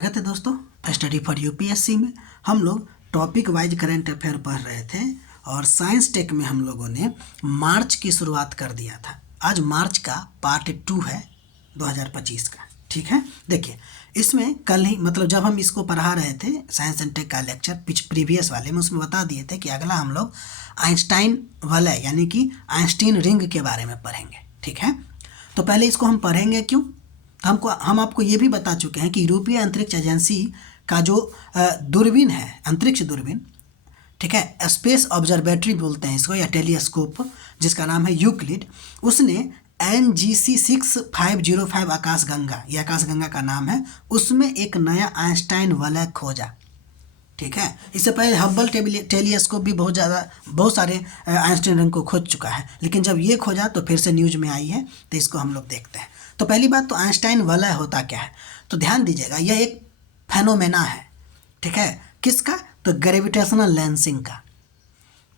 स्वागत है दोस्तों। स्टडी फॉर यूपीएससी में हम लोग टॉपिक वाइज करंट अफेयर पढ़ रहे थे और साइंस टेक में हम लोगों ने मार्च की शुरुआत कर दिया था। आज मार्च का पार्ट 2 है 2025 का। ठीक है, देखिए इसमें कल ही मतलब जब हम इसको पढ़ा रहे थे साइंस एंड टेक का लेक्चर प्रीवियस वाले में, उसमें बता दिए थे कि अगला हम लोग आइंस्टाइन वलय यानी कि आइंस्टीन रिंग के बारे में पढ़ेंगे। ठीक है, तो पहले इसको हम पढ़ेंगे क्यों, हम आपको ये भी बता चुके हैं कि यूरोपीय अंतरिक्ष एजेंसी का जो दूरबीन है, अंतरिक्ष दूरबीन, ठीक है, स्पेस ऑब्जर्वेटरी बोलते हैं इसको या टेलीस्कोप, जिसका नाम है यूक्लिड, उसने NGC 6505 आकाशगंगा, ये आकाशगंगा का नाम है, उसमें एक नया आइंस्टाइन वलय खोजा। ठीक है, इससे पहले हब्बल टेलीस्कोप भी बहुत सारे आइंस्टाइन रंग को खोज चुका है, लेकिन जब ये खोजा तो फिर से न्यूज में आई है, तो इसको हम लोग देखते हैं। तो पहली बात तो आइंस्टाइन वलय होता क्या है, तो ध्यान दीजिएगा, यह एक फेनोमेना है। ठीक है, किसका, तो ग्रेविटेशनल लेंसिंग का।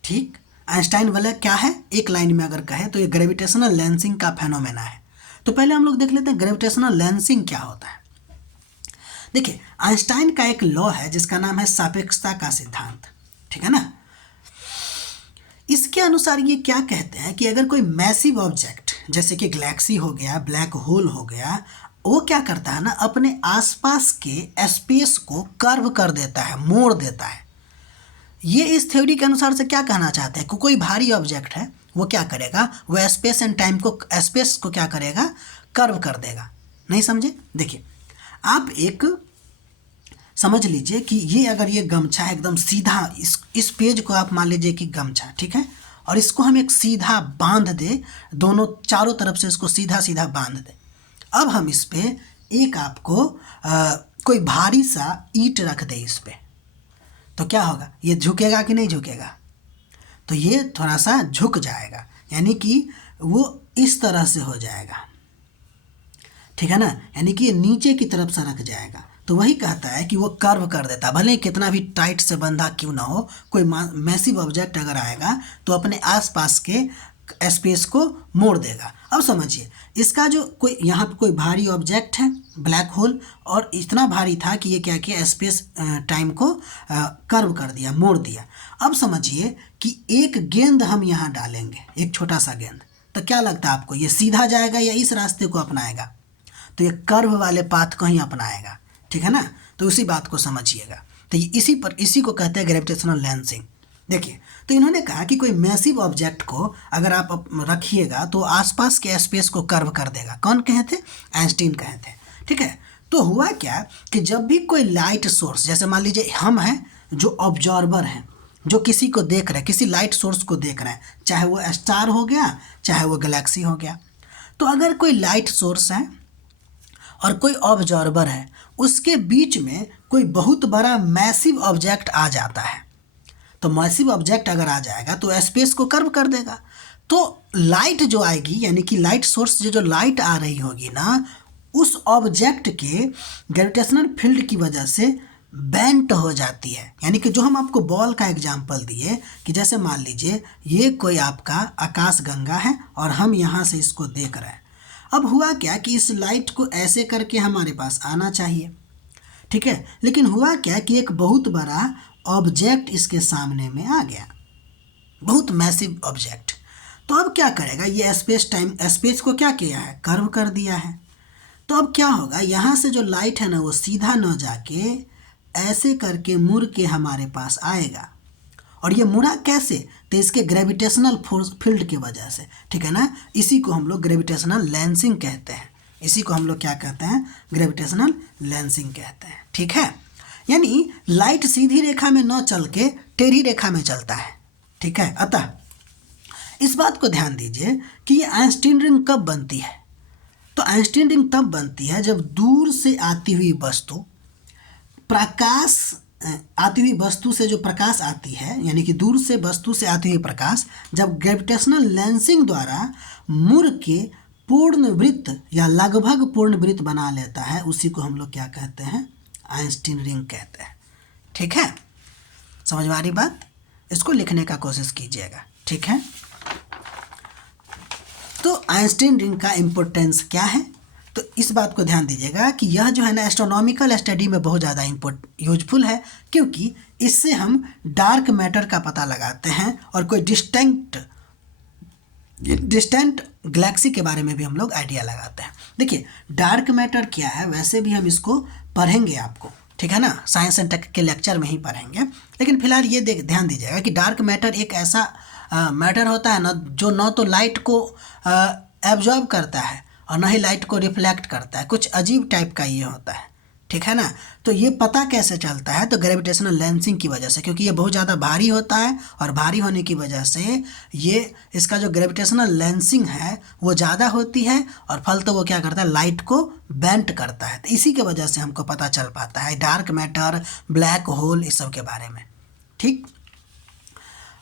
ठीक, आइंस्टाइन वलय क्या है, एक लाइन में अगर कहे तो ये ग्रेविटेशनल लेंसिंग का फेनोमेना है। तो पहले हम लोग देख लेते हैं ग्रेविटेशनल लेंसिंग क्या होता है। देखिए, आइंस्टाइन का एक लॉ है जिसका नाम है सापेक्षता का सिद्धांत। ठीक है ना, इसके अनुसार ये क्या कहते हैं कि अगर कोई मैसिव ऑब्जेक्ट जैसे कि गैलेक्सी हो गया, ब्लैक होल हो गया, वो क्या करता है ना, अपने आसपास के स्पेस को कर्व कर देता है, मोड़ देता है। ये इस थ्योरी के अनुसार से क्या कहना चाहते हैं कि कोई भारी ऑब्जेक्ट है, वो क्या करेगा, वो स्पेस एंड टाइम को, स्पेस को क्या करेगा, कर्व कर देगा। नहीं समझे, देखिए आप एक समझ लीजिए कि ये अगर ये गमछा है एकदम सीधा, इस पेज को आप मान लीजिए कि गमछा, ठीक है, और इसको हम एक सीधा बांध दे, दोनों चारों तरफ से इसको सीधा सीधा बांध दे। अब हम इस पे एक आपको कोई भारी सा ईंट रख दे इस पे, तो क्या होगा, ये झुकेगा कि नहीं झुकेगा, तो ये थोड़ा सा झुक जाएगा, यानी कि वो इस तरह से हो जाएगा। ठीक है ना, यानी कि ये नीचे की तरफ सरक जाएगा। तो वही कहता है कि वो कर्व कर देता है, भले ही कितना भी टाइट से बंधा क्यों ना हो, कोई मैसिव ऑब्जेक्ट अगर आएगा तो अपने आसपास के स्पेस को मोड़ देगा। अब समझिए, इसका जो कोई यहाँ पे कोई भारी ऑब्जेक्ट है, ब्लैक होल, और इतना भारी था कि ये क्या किया, स्पेस टाइम को कर्व कर दिया, मोड़ दिया। अब समझिए कि एक गेंद हम यहाँ डालेंगे, एक छोटा सा गेंद, तो क्या लगता है आपको, ये सीधा जाएगा या इस रास्ते को अपनाएगा, तो ये कर्व वाले पाथ को ही अपनाएगा। ठीक है ना, तो उसी बात को समझिएगा। तो इसी को कहते हैं ग्रेविटेशनल लेंसिंग। देखिए, तो इन्होंने कहा कि कोई मैसिव ऑब्जेक्ट को अगर आप रखिएगा तो आसपास के स्पेस को कर्व कर देगा। कौन कहे थे, आइंस्टीन कहे थे। ठीक है, तो हुआ क्या कि जब भी कोई लाइट सोर्स, जैसे मान लीजिए हम हैं जो ऑब्जर्वर हैं, जो किसी को देख रहे हैं, किसी लाइट सोर्स को देख रहे हैं, चाहे वो स्टार हो गया, चाहे वो गैलेक्सी हो गया, तो अगर कोई लाइट सोर्स है और कोई ऑब्जर्वर है, उसके बीच में कोई बहुत बड़ा मैसिव ऑब्जेक्ट आ जाता है, तो मैसिव ऑब्जेक्ट अगर आ जाएगा तो स्पेस को कर्व कर देगा। तो लाइट जो आएगी, यानी कि लाइट सोर्स से जो लाइट आ रही होगी ना, उस ऑब्जेक्ट के ग्रेविटेशनल फील्ड की वजह से बेंट हो जाती है। यानी कि जो हम आपको बॉल का एग्जांपल दिए कि जैसे मान लीजिए ये कोई आपका आकाशगंगा है और हम यहाँ से इसको देख रहे हैं। अब हुआ क्या कि इस लाइट को ऐसे करके हमारे पास आना चाहिए, ठीक है, लेकिन हुआ क्या कि एक बहुत बड़ा ऑब्जेक्ट इसके सामने में आ गया, बहुत मैसिव ऑब्जेक्ट। तो अब क्या करेगा, ये स्पेस को क्या किया है, कर्व कर दिया है। तो अब क्या होगा, यहाँ से जो लाइट है ना, वो सीधा न जाके ऐसे करके मुड़ के हमारे पास आएगा। और ये मुड़ा कैसे, तो इसके ग्रेविटेशनल फोर्स फील्ड की वजह से। ठीक है ना, इसी को हम लोग ग्रेविटेशनल लेंसिंग कहते हैं। इसी को हम लोग क्या कहते हैं, ग्रेविटेशनल लेंसिंग कहते हैं। ठीक है, यानी लाइट सीधी रेखा में न चल के टेढ़ी रेखा में चलता है। ठीक है, अतः इस बात को ध्यान दीजिए कि ये आइंस्टीन रिंग कब बनती है, तो आइंस्टीन रिंग तब बनती है जब दूर से आती हुई वस्तु, प्रकाश आती हुई वस्तु से जो प्रकाश आती है, यानी कि दूर से वस्तु से आती हुई प्रकाश जब ग्रेविटेशनल लेंसिंग द्वारा मुड़ के पूर्ण वृत्त या लगभग पूर्ण वृत्त बना लेता है, उसी को हम लोग क्या कहते हैं, आइंस्टीन रिंग कहते हैं। ठीक है, समझ में आ रही बात, इसको लिखने का कोशिश कीजिएगा। ठीक है, तो आइंस्टीन रिंग का इम्पोर्टेंस क्या है, तो इस बात को ध्यान दीजिएगा कि यह जो है ना एस्ट्रोनॉमिकल स्टडी में बहुत ज़्यादा यूजफुल है, क्योंकि इससे हम डार्क मैटर का पता लगाते हैं और कोई डिस्टेंट गैलेक्सी के बारे में भी हम लोग आइडिया लगाते हैं। देखिए डार्क मैटर क्या है, वैसे भी हम इसको पढ़ेंगे आपको, ठीक है ना, साइंस एंड टेक के लेक्चर में ही पढ़ेंगे। लेकिन फिलहाल ये ध्यान दीजिएगा कि डार्क मैटर एक ऐसा मैटर होता है ना जो न तो लाइट को एब्जॉर्ब करता है और ना ही लाइट को रिफ्लेक्ट करता है, कुछ अजीब टाइप का ये होता है, ठीक है ना। तो ये पता कैसे चलता है, तो ग्रेविटेशनल लेंसिंग की वजह से, क्योंकि ये बहुत ज़्यादा भारी होता है और भारी होने की वजह से ये इसका जो ग्रेविटेशनल लेंसिंग है वो ज़्यादा होती है और फलतः वो क्या करता है, लाइट को बेंट करता है। तो इसी के वजह से हमको पता चल पाता है डार्क मैटर, ब्लैक होल, इस सब के बारे में, ठीक।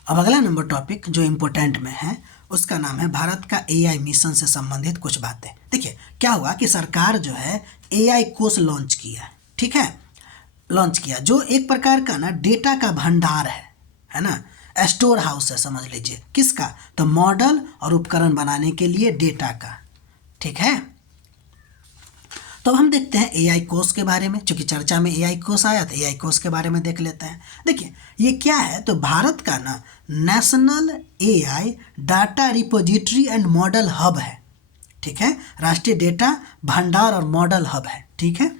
अब अगला नंबर टॉपिक जो इम्पोर्टेंट में है उसका नाम है भारत का एआई मिशन से संबंधित कुछ बातें। देखिए क्या हुआ कि सरकार जो है एआई कोष लॉन्च किया, ठीक है, लॉन्च किया, जो एक प्रकार का ना डेटा का भंडार है ना, स्टोर हाउस है समझ लीजिए, किसका, तो मॉडल और उपकरण बनाने के लिए डेटा का, ठीक है। तो हम देखते हैं एआई कोष के बारे में, चूंकि चर्चा में एआई कोष आया तो एआई कोष के बारे में देख लेते हैं। देखिए ये क्या है, तो भारत का ना national AI data repository and model hub है, ठीक है, राष्ट्रीय डेटा भंडार और मॉडल हब है, ठीक है।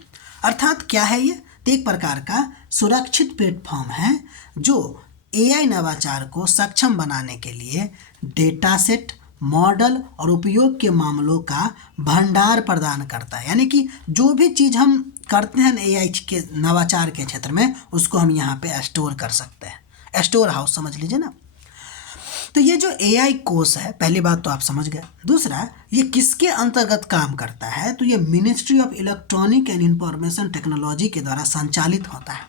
अर्थात क्या है ये, तो एक प्रकार का सुरक्षित प्लेटफॉर्म है जो एआई नवाचार को सक्षम बनाने के लिए डेटा सेट, मॉडल और उपयोग के मामलों का भंडार प्रदान करता है। यानी कि जो भी चीज़ हम करते हैं एआई के नवाचार के क्षेत्र में उसको हम यहाँ पे स्टोर कर सकते हैं, स्टोर हाउस समझ लीजिए ना। तो ये जो एआई कोष है, पहली बात तो आप समझ गए। दूसरा, ये किसके अंतर्गत काम करता है, तो ये ministry of electronic and information technology के द्वारा संचालित होता है,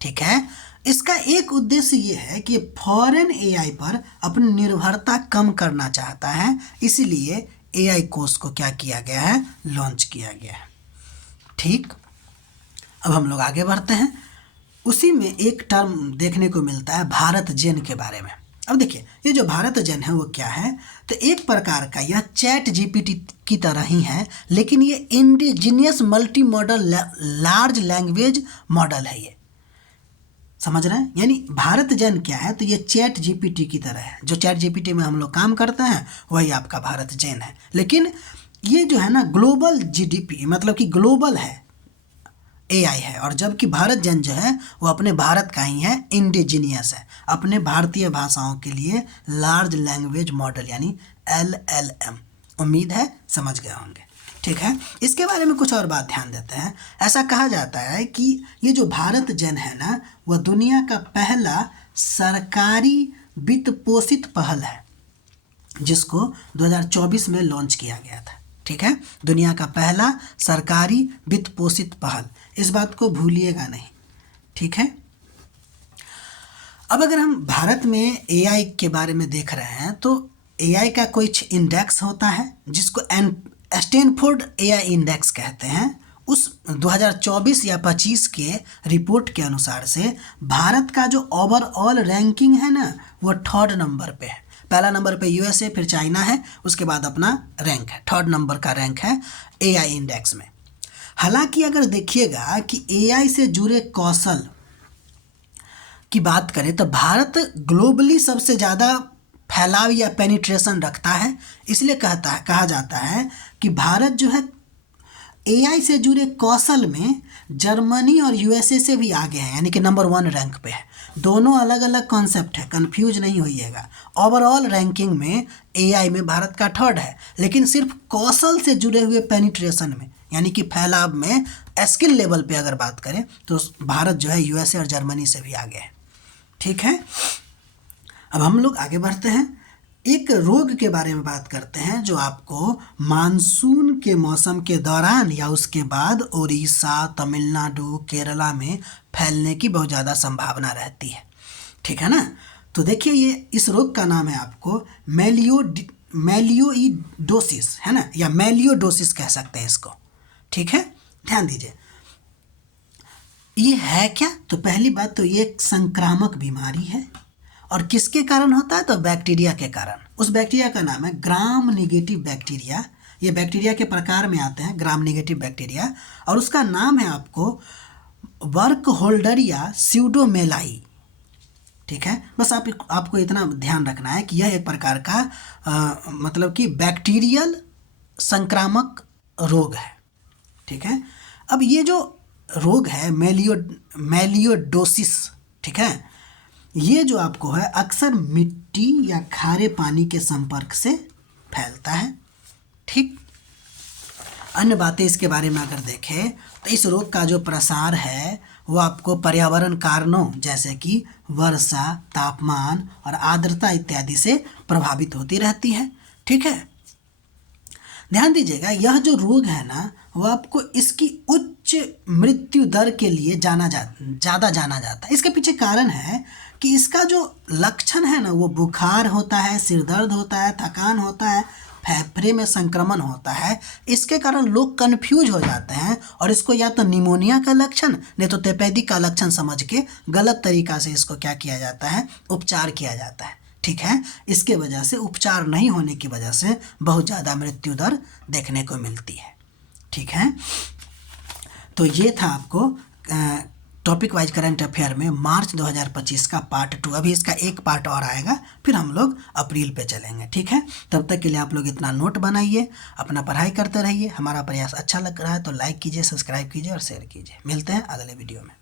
ठीक है। इसका एक उद्देश्य ये है कि फॉरेन एआई पर अपनी निर्भरता कम करना चाहता है, इसीलिए एआई कोष को क्या किया गया है, लॉन्च किया गया है, ठीक। अब हम लोग आगे बढ़ते हैं, उसी में एक टर्म देखने को मिलता है भारत जेन के बारे में। अब देखिए ये जो भारत जेन है वो क्या है, तो एक प्रकार का यह चैट जीपीटी की तरह ही है, लेकिन ये indigenous multi modal large language model है, ये समझ रहे हैं। यानी भारत जेन क्या है, तो ये चैट जीपीटी की तरह है, जो चैट जीपीटी में हम लोग काम करते हैं वही आपका भारत जेन है। लेकिन ये जो है ना ग्लोबल जीडीपी, मतलब कि ग्लोबल है, एआई है, और जबकि भारत जेन जो है वो अपने भारत का ही है, इंडिजिनियस है, अपने भारतीय भाषाओं के लिए लार्ज लैंग्वेज मॉडल यानी LLM। उम्मीद है समझ गए होंगे, ठीक है। इसके बारे में कुछ और बात ध्यान देते हैं। ऐसा कहा जाता है कि ये जो भारत जेन है ना वह दुनिया का पहला सरकारी वित्त पोषित पहल है, जिसको 2024 में लॉन्च किया गया था, ठीक है। दुनिया का पहला सरकारी वित्त पोषित पहल, इस बात को भूलिएगा नहीं, ठीक है। अब अगर हम भारत में एआई के बारे में देख रहे हैं तो एआई का कुछ इंडेक्स होता है जिसको स्टैनफोर्ड एआई इंडेक्स कहते हैं। उस 2024 या 25 के रिपोर्ट के अनुसार से भारत का जो ओवरऑल रैंकिंग है ना वो 3rd नंबर पे है। पहला नंबर पे यूएसए, फिर चाइना है, उसके बाद अपना रैंक है, 3rd नंबर का रैंक है एआई इंडेक्स में। हालांकि अगर देखिएगा कि एआई से जुड़े कौशल की बात करें तो भारत ग्लोबली सबसे ज़्यादा फैलाव या पेनिट्रेशन रखता है, इसलिए कहा जाता है कि भारत जो है एआई से जुड़े कौशल में जर्मनी और यूएसए से भी आगे है, यानी कि नंबर 1 रैंक पे है। दोनों अलग अलग कॉन्सेप्ट है, कंफ्यूज नहीं होइएगा। ओवरऑल रैंकिंग में एआई में भारत का 3rd है, लेकिन सिर्फ कौशल से जुड़े हुए पेनिट्रेशन में यानी कि फैलाव में स्किल लेवल पे अगर बात करें तो भारत जो है यूएसए और जर्मनी से भी आगे है, ठीक है। अब हम लोग आगे बढ़ते हैं, एक रोग के बारे में बात करते हैं जो आपको मानसून के मौसम के दौरान या उसके बाद उड़ीसा, तमिलनाडु, केरला में फैलने की बहुत ज़्यादा संभावना रहती है, ठीक है ना। तो देखिए ये इस रोग का नाम है आपको मेलियोइडोसिस, है ना, या मेलियोडोसिस कह सकते हैं इसको, ठीक है। ध्यान दीजिए ये है क्या, तो पहली बात तो ये एक संक्रामक बीमारी है और किसके कारण होता है, तो बैक्टीरिया के कारण। उस बैक्टीरिया का नाम है ग्राम नेगेटिव बैक्टीरिया ये बैक्टीरिया के प्रकार में आते हैं, ग्राम नेगेटिव बैक्टीरिया, और उसका नाम है आपको वर्क होल्डरिया स्यूडोमेलाई। ठीक है, बस आपको इतना ध्यान रखना है कि यह एक प्रकार का मतलब कि बैक्टीरियल संक्रामक रोग है। ठीक है, अब ये जो रोग है मेलियोडोसिस, ठीक है, ये जो आपको है अक्सर मिट्टी या खारे पानी के संपर्क से फैलता है। ठीक, अन्य बातें इसके बारे में अगर देखें तो इस रोग का जो प्रसार है वो आपको पर्यावरण कारणों जैसे कि वर्षा, तापमान और आर्द्रता इत्यादि से प्रभावित होती रहती है। ठीक है, ध्यान दीजिएगा, यह जो रोग है ना वो आपको इसकी उच्च मृत्यु दर के लिए ज़्यादा जाना जाता है। इसके पीछे कारण है कि इसका जो लक्षण है ना वो बुखार होता है, सिर दर्द होता है, थकान होता है, फेफड़े में संक्रमण होता है। इसके कारण लोग कन्फ्यूज हो जाते हैं और इसको या तो निमोनिया का लक्षण नहीं तो तपेदिक का लक्षण समझ के गलत तरीका से इसको क्या किया जाता है, उपचार किया जाता है। ठीक है, इसके वजह से उपचार नहीं होने की वजह से बहुत ज़्यादा मृत्यु दर देखने को मिलती है। ठीक है, तो ये था आपको टॉपिक वाइज करंट अफेयर में मार्च 2025 का पार्ट 2। अभी इसका एक पार्ट और आएगा, फिर हम लोग अप्रैल पे चलेंगे। ठीक है, तब तक के लिए आप लोग इतना नोट बनाइए, अपना पढ़ाई करते रहिए। हमारा प्रयास अच्छा लग रहा है तो लाइक कीजिए, सब्सक्राइब कीजिए और शेयर कीजिए। मिलते हैं अगले वीडियो में।